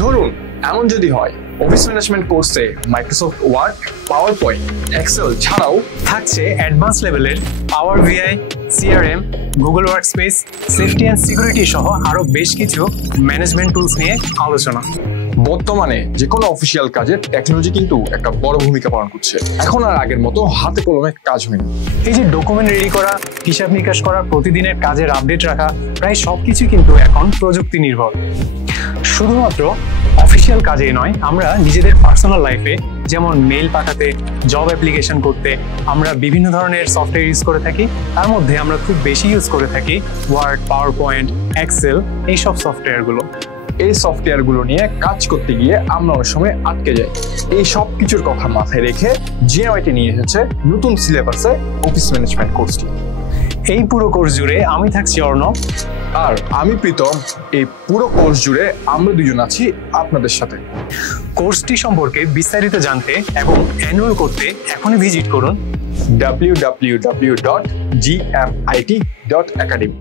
ধরুন এমন যদি হয় অফিস ম্যানেজমেন্ট কোর্সে Microsoft Word, PowerPoint, Excel ছাড়াও থাকছে অ্যাডভান্স লেভেলের power BI, CRM, Google Workspace, safety and security সহ আরো বেশ কিছু ম্যানেজমেন্ট টুলস নিয়ে আলোচনা। বর্তমানে যে কোনো অফিসিয়াল কাজে টেকনোলজি কিন্তু একটা বড় ভূমিকা পালন করছে। এখন আর আগের মতো হাতে কলমে কাজ হয় না। এই যে ডকুমেন্ট রেডি করা, হিসাব নিকাশ করা, প্রতিদিনের কাজের আপডেট রাখা, প্রায় সবকিছু কিন্তু এখন প্রযুক্তি নির্ভর। শুধুমাত্র অফিসিয়াল কাজেই নয়, আমরা নিজেদের পার্সোনাল লাইফে যেমন মেইল পাঠাতে, জব অ্যাপ্লিকেশন করতে আমরা বিভিন্ন ধরনের সফটওয়্যার ইউজ করে থাকি। তার মধ্যে আমরা খুব বেশি ইউজ করে থাকি ওয়ার্ড, পাওয়ার পয়েন্ট, এক্সেল, এইসব সফটওয়্যারগুলো। এই সফটওয়্যারগুলো নিয়ে কাজ করতে গিয়ে আমরা অনেক সময় আটকে যাই। এই সব কিছুর কথা মাথায় রেখে জিএনওয়াইটি নিয়ে এসেছে নতুন সিলেবাসে অফিস ম্যানেজমেন্ট কোর্সটি। এই পুরো কোর্স জুড়ে আমি থাকছি অর্ণব আর আমি প্রীতম। এই পুরো কোর্স জুড়ে আমরা দুজন আছি আপনাদের সাথে। কোর্সটি সম্পর্কে বিস্তারিত জানতে এবং এনরোল করতে এখনই ভিজিট করুন www.gmit.academy।